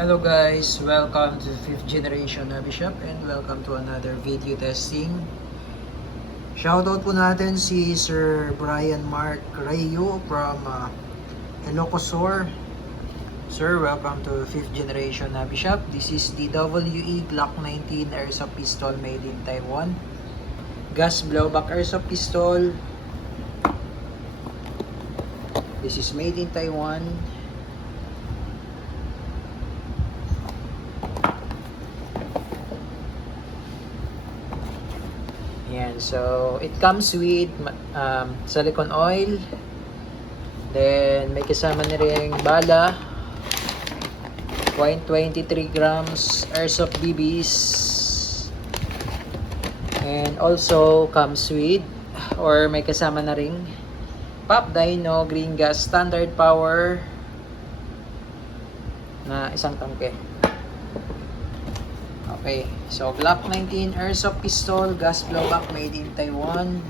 Hello guys, welcome to the 5th generation na Bishop and welcome to another video testing. Shoutout po natin si Sir Brian Mark Rayo from Ilocosur. Sir, welcome to 5th generation na Bishop. This is the WE Glock 19 Airsoft Pistol made in Taiwan. Gas blowback Airsoft Pistol. This is made in Taiwan. Yan, so it comes with silicone oil, then may kasama na rin bala, 0.23 grams airsoft BBs, and also comes with or may kasama na rin Pop Dino green gas standard power na isang tangke. Okay, so Glock 19 Airsoft Pistol, gas blowback made in Taiwan.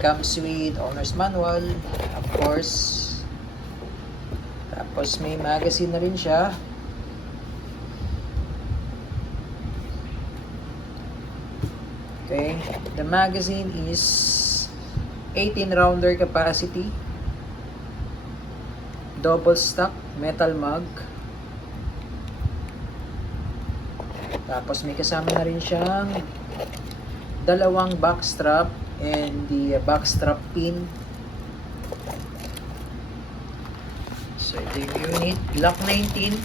Comes with owner's manual, of course. Tapos may magazine na rin siya. Okay, the magazine is 18 rounder capacity. Double stock metal mag. Tapos may kasama na rin siyang dalawang backstrap and the backstrap pin. So ito yung unit, Glock 19.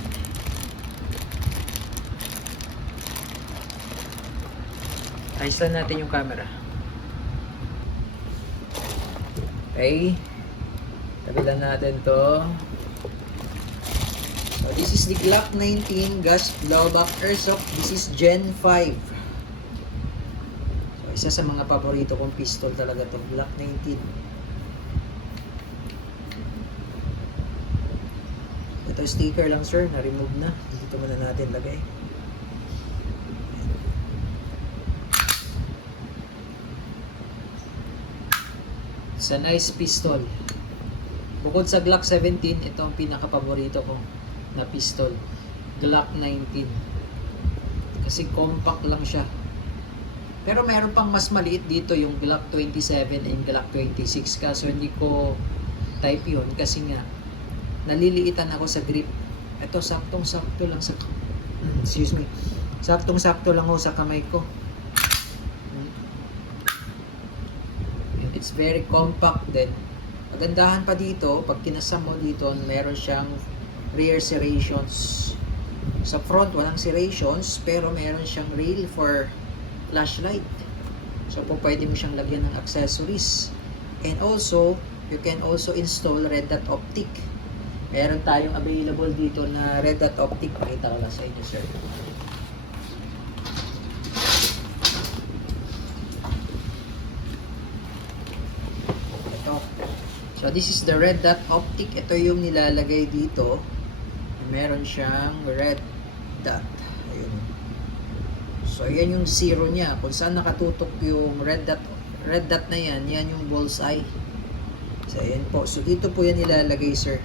Ayos lang natin yung camera. Okay. Tabilan natin to. So this is the Glock 19 gas blowback airsoft. This is Gen 5. So isa sa mga paborito kong pistol talaga to, Glock 19. Ito sticker lang sir, na-remove na. Dito muna natin lagay. It's a nice pistol. Bukod sa Glock 17, ito ang pinaka-paborito ko na pistol, Glock 19, kasi compact lang siya. Pero meron pang mas maliit dito, yung Glock 27 and Glock 26, kaso hindi ko type yun kasi nga naliliitan ako sa grip. Ito saktong-sakto lang sa saktong-sakto lang ho sa kamay ko. And it's very compact din. Magandahan pa dito, pag kinasam mo dito, meron siyang rear serrations. Sa front walang serrations, pero meron siyang rail for flashlight. So po pwede mo siyang lagyan ng accessories. And also, you can also install red dot optic. Meron tayong available dito na red dot optic. Pakita ko lang sa inyo, sir. Ito. So this is the red dot optic. Ito yung nilalagay dito. Meron siyang red dot. Ayun. So ayan yung zero niya. Kung saan nakatutok yung red dot na yan, yan yung bullseye. So ayan po. So dito po yan nilalagay, sir.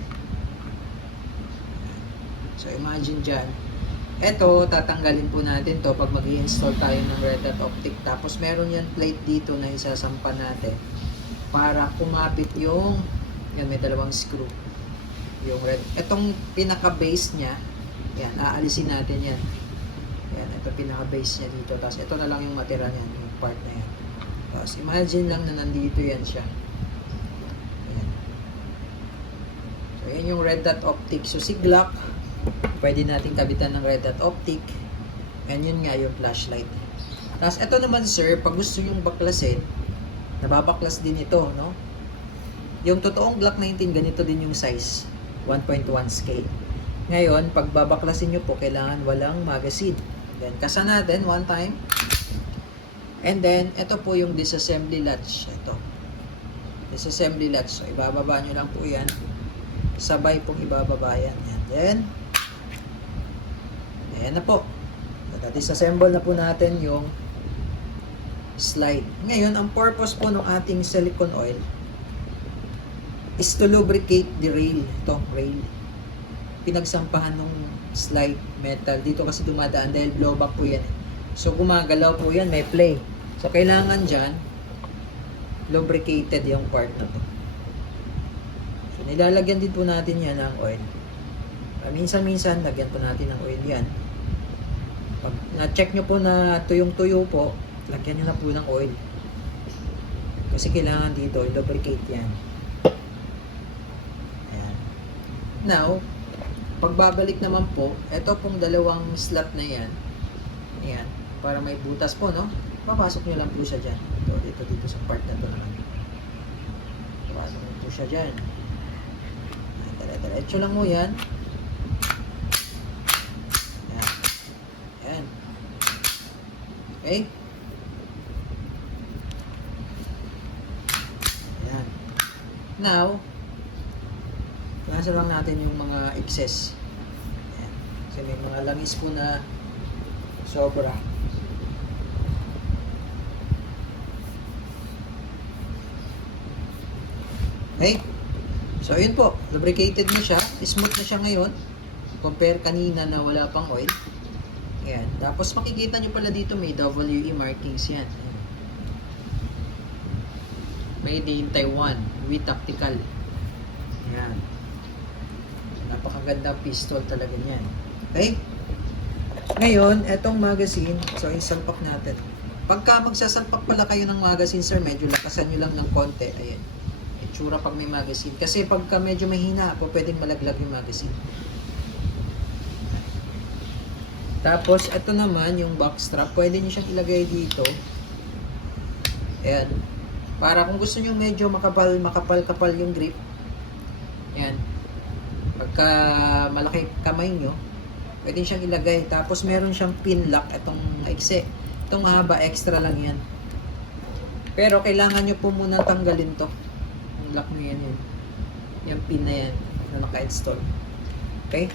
So imagine dyan. Ito, tatanggalin po natin to pag mag-i-install tayo ng red dot optic. Tapos meron yan plate dito na isasampa natin para kumapit yung, yan, may dalawang screw. Yung red, itong pinaka-base niya, yan, aalisin natin yan. Yan, ito pinaka-base niya dito. Tapos ito na lang yung matira niyan, yung part na yan. Tapos imagine lang na nandito yan siya. Yan. So yan yung red dot optic. So si Glock, pwede natin kabitan ng red dot optic. And yun nga yung flashlight. Tapos ito naman sir, pag gusto yung baklasin, nababaklas din ito, no? Yung totoong Glock 19, ganito din yung size. 1.1 scale. Ngayon, pag babaklasin nyo po, kailangan walang magazine. Then, kasa natin one time. And then, ito po yung disassembly latch. Ito. Disassembly latch. So, ibababa nyo lang po yan. Sabay pong ibababa yan. And then, ayan na po. Disassemble na po natin yung slide. Ngayon, ang purpose po ng ating silicone oil is to lubricate the rail. Itong rail. pinagsampahan ng slide metal. Dito kasi dumadaan dahil blowback po yan. So gumagalaw po yan, may play. So kailangan dyan, lubricated yung part na to. So nilalagyan din po natin yan ng oil. Minsan-minsan, lagyan po natin ng oil yan. Pag na-check nyo po na tuyong-tuyo po, lagyan nyo na po ng oil. Kasi kailangan dito, lubricate yan. Ayan. Now, pagbabalik naman po, ito pong dalawang slot na yan. Ayan. Para may butas po, no? Papasok nyo lang po siya dyan. Dito sa part na to naman. Papasok nyo po siya dyan. Diretso lang mo yan. Ayan. Ayan. Okay? Ayan. Now, nasa lang natin yung mga excess. Ayan. Kasi may mga langis po na sobra. Okay? So, yun po. Lubricated na siya. Smooth na siya ngayon. Compare kanina na wala pang oil. Ayan. Tapos, makikita nyo pala dito may WE markings yan. Ayan. Made in Taiwan. With tactical. Ayan. Napakagandang pistol talaga niyan. Okay? Ngayon, etong magazine. So, isalpak natin. Pagka magsasalpak pala kayo ng magazine, sir, medyo lakasan nyo lang ng konti. Ayan. Itsura pag may magazine. Kasi pagka medyo mahina po, pwedeng malaglag yung magazine. Tapos, ito naman, yung box strap. Pwede nyo siyang ilagay dito. Ayan. Para kung gusto nyo medyo makapal-kapal yung grip. Ayan. Pagka malaki kamay nyo, pwede siyang ilagay. Tapos, meron siyang pin lock. Itong maiksi. Itong haba, extra lang yan. Pero, kailangan nyo po muna tanggalin to. Lock na yan yun. Yung pin na yan na naka-install. Okay?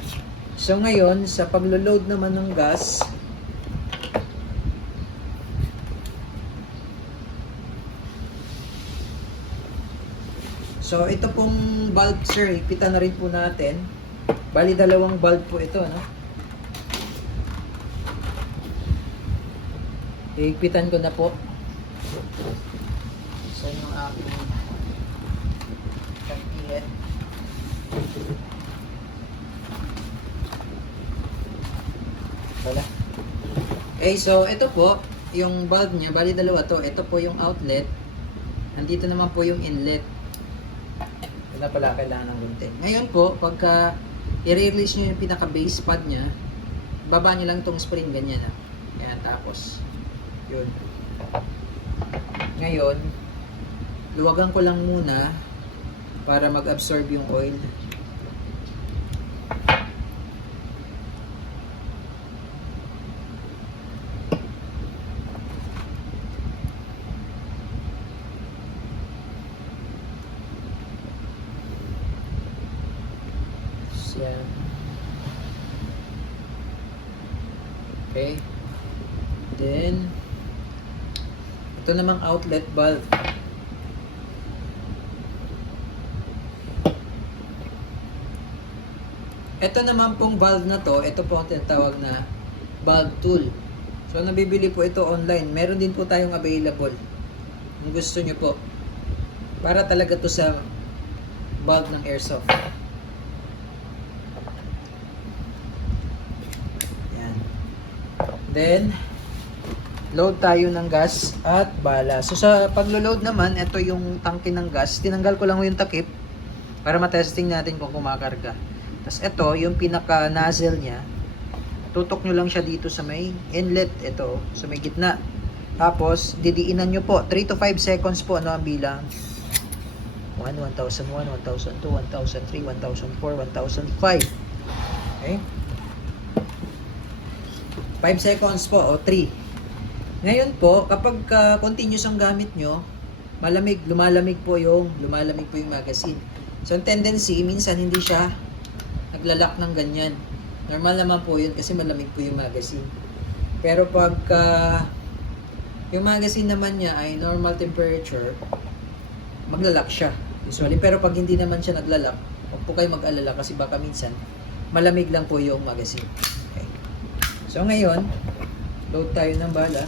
So ngayon, sa paglo-load naman ng gas, so ito pong bulb, sir, ipitan na rin po natin. Bali, dalawang bulb po ito, no? Ipitan ko na po. So yung aking wala. Okay, so ito po yung bulb niya, bali dalawa to. Ito po yung outlet. Nandito naman po yung inlet. Ito na pala kailangan ng gunting. Ngayon po, pagka i-release nyo yung pinaka base pad niya, baba nyo lang tong spring ganyan. Ayan, tapos yun. Ngayon, luwagan ko lang muna para mag-absorb yung oil. Yan. Okay. Then, ito namang outlet valve. Ito naman pong valve na to, ito po ang tinatawag na valve tool. So, nabibili po ito online. Meron din po tayong available. Kung gusto nyo po. Para talaga to sa valve ng airsoft. Yan. Then, load tayo ng gas at bala. So, sa paglo-load naman, ito yung tangke ng gas. Tinanggal ko lang yung takip para matesting natin kung kumakarga. Tapos ito, yung pinaka-nozzle niya, tutok nyo lang siya dito sa may inlet, ito, sa may gitna. Tapos, didiinan nyo po, 3 to 5 seconds po, ano ang bilang? 1, 1001, 1002, 1003, 1004, 1005. Okay? 5 seconds po, o 3. Ngayon po, kapag continuous ang gamit nyo, lumalamig po yung magazine. So, ang tendency, minsan hindi siya naglalak ng ganyan. Normal naman po yun kasi malamig po yung magazine. Pero pagka yung magazine naman niya ay normal temperature, maglalak siya usually. Pero pag hindi naman siya naglalak, huwag po kayo mag-alala kasi baka minsan malamig lang po yung magazine. Okay. So ngayon, load tayo ng bala.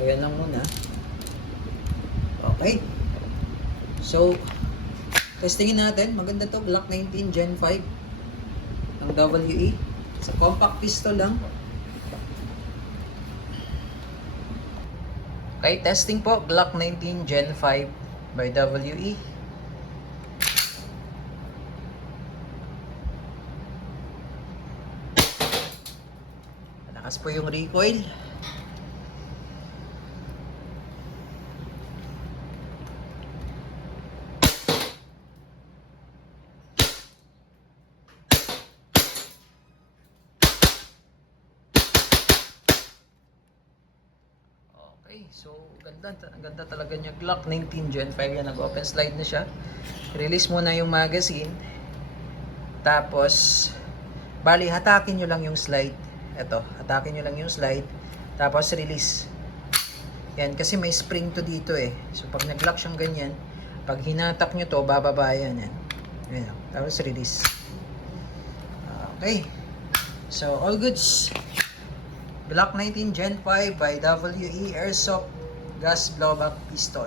So yan lang muna. Okay. So, testingin natin. Maganda to, Glock 19 Gen 5 ng WE. Sa compact pistol lang. Okay, testing po. Glock 19 Gen 5 by WE. Malakas po yung recoil. Okay, so ganda talaga niya. Glock 19 Gen 5 yan, nag-open slide na siya. Release muna yung magazine. Tapos, bali, hatakin nyo lang yung slide. Ito, hatakin nyo lang yung slide. Tapos, release. Yan, kasi may spring to dito eh. So, pag nag-lock siyang ganyan, pag hinatak nyo to, bababa yan. Yan. Tapos, release. Okay. So, all goods. Glock 19 Gen 5 by WE Airsoft Gas Blowback Pistol.